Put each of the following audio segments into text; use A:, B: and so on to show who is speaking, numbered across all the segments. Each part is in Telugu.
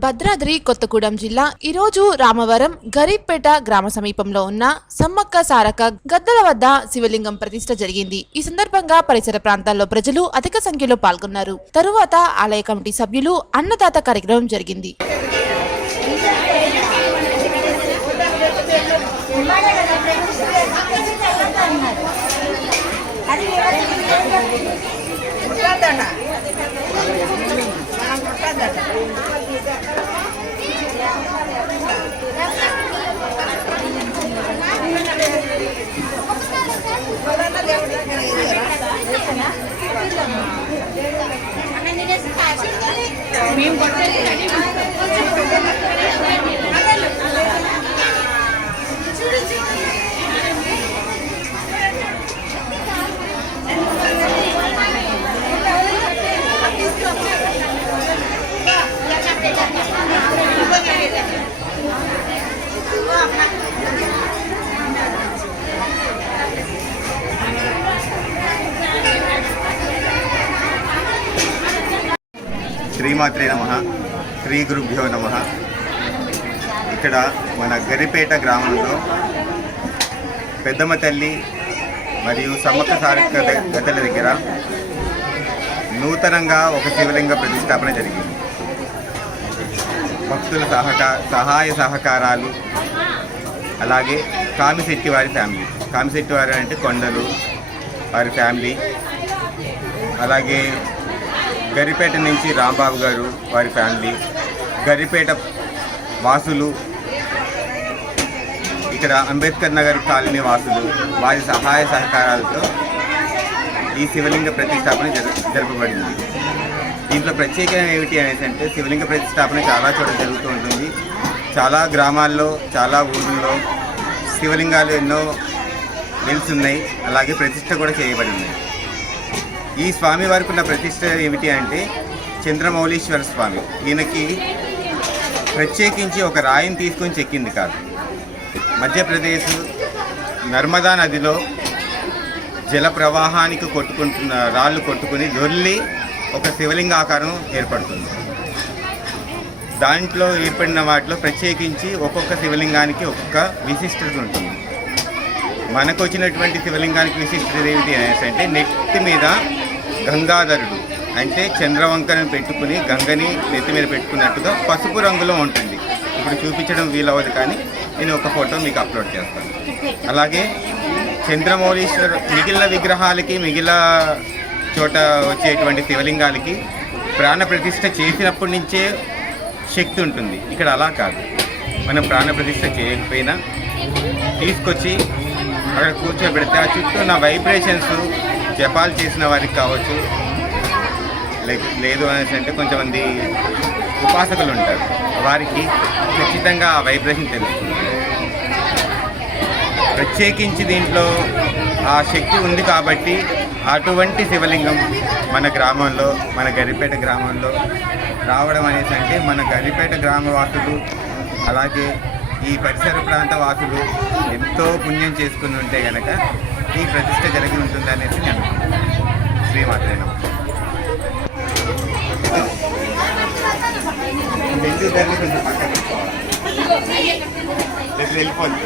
A: భద్రాద్రి కొత్తగూడెం జిల్లా ఈరోజు రామవరం గరీబ్పేట గ్రామ సమీపంలో ఉన్న సమ్మక్క సారక గద్దల వద్ద శివలింగం ప్రతిష్ట జరిగింది. ఈ సందర్భంగా పరిసర ప్రాంతాల్లో ప్రజలు అధిక సంఖ్యలో పాల్గొన్నారు. తరువాత ఆలయ కమిటీ సభ్యులు అన్నదాత కార్యక్రమం జరిగింది.
B: ముట్టద్దట Thank you.
C: శ్రీమాత్రే నమ. శ్రీ గురుభ్యో నమ. ఇక్కడ మన గరిపేట గ్రామంలో పెద్దమ్మ తల్లి మరియు సమ్మక్క సారక్క గతల దగ్గర నూతనంగా ఒక శివలింగ ప్రతిష్టాపన జరిగింది. భక్తుల సహకార సహాయ సహకారాలు అలాగే కామిశెట్టి వారి ఫ్యామిలీ. కామిశెట్టి వారు అంటే కొండలు వారి ఫ్యామిలీ అలాగే గరిపేట నుంచి రాంబాబు గారు వారి ఫ్యామిలీ గరిపేట వాసులు ఇక్కడ అంబేద్కర్ నగర్ కాలనీ వాసులు వారి సహాయ సహకారాలతో ఈ శివలింగ ప్రతిష్టాపన జరపబడింది. దీంట్లో ప్రత్యేకం ఏమిటి అనేసి అంటే శివలింగ ప్రతిష్టాపన చాలా చోట్ల జరుగుతూ ఉంటుంది. చాలా గ్రామాల్లో చాలా ఊళ్ళల్లో శివలింగాలు ఎన్నో నిలుస్తున్నాయి అలాగే ప్రతిష్ట కూడా చేయబడింది ఈ స్వామి వారికి ఉన్న ప్రతిష్ట ఏమిటి అంటే చంద్రమౌళీశ్వర స్వామి. ఈయనకి ప్రత్యేకించి ఒక రాయిని తీసుకొని చెక్కింది కాదు. మధ్యప్రదేశ్ నర్మదా నదిలో జల ప్రవాహానికి కొట్టుకుంటున్న రాళ్ళు కొట్టుకుని దొల్లి ఒక శివలింగాకారం ఏర్పడుతుంది. దాంట్లో ఏర్పడిన వాటిలో ప్రత్యేకించి ఒక్కొక్క శివలింగానికి ఒక్కొక్క విశిష్టత ఉంటుంది. మనకు వచ్చినటువంటి శివలింగానికి విశిష్టత ఏమిటి అనేసి అంటే నెట్ మీద గంగాధరుడు అంటే చంద్రవంకను పెట్టుకుని గంగని నెత్తి మీద పెట్టుకున్నట్టుగా పసుపు రంగులో ఉంటుంది. ఇప్పుడు చూపించడం వీలవదు కానీ నేను ఒక ఫోటో మీకు అప్లోడ్ చేస్తాను. అలాగే చంద్రమౌళీశ్వర మిగిలిన విగ్రహాలకి మిగిలిన చోట వచ్చేటువంటి శివలింగాలకి ప్రాణ ప్రతిష్ఠ చేసినప్పటి నుంచే శక్తి ఉంటుంది. ఇక్కడ అలా కాదు. మనం ప్రాణ ప్రతిష్ఠ చేయకపోయినా తీసుకొచ్చి అక్కడ కూర్చోబెడితే ఆ చుట్టూ నా వైబ్రేషన్స్ జపాలు చేసిన వారికి కావచ్చు లే- లేదు అనేసి అంటే కొంతమంది ఉపాసకులు ఉంటారు. వారికి ఖచ్చితంగా ఆ వైబ్రేషన్ తెలుస్తుంది. ప్రత్యేకించి దీంట్లో ఆ శక్తి ఉంది కాబట్టి అటువంటి శివలింగం మన గ్రామంలో మన గరిపేట గ్రామంలో రావడం అనేసి అంటే మన గరిపేట గ్రామవాసులు అలాగే ఈ పరిసర ప్రాంత వాసులు ఎంతో పుణ్యం చేసుకుని ఉంటే కనుక ఈ ప్రతిష్ట జరిగి ఉంటుంది అనేసి నేను అనుకుంటున్నాను శ్రీమాత్రేన. ఎందుకు దాన్ని కొంచెం పక్కన
B: వెళ్ళిపోండి.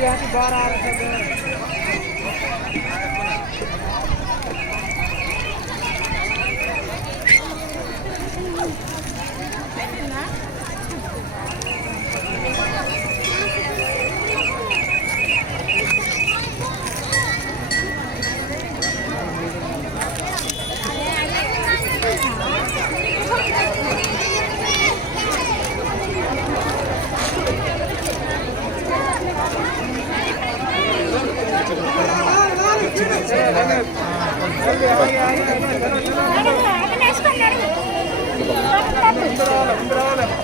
B: Guerra de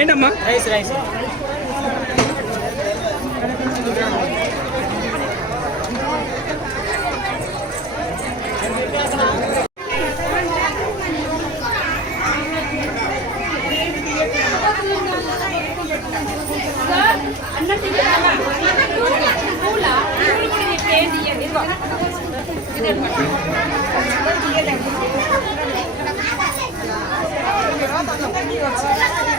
D: ఏంటమ్మా?
E: Rice rice. అన్న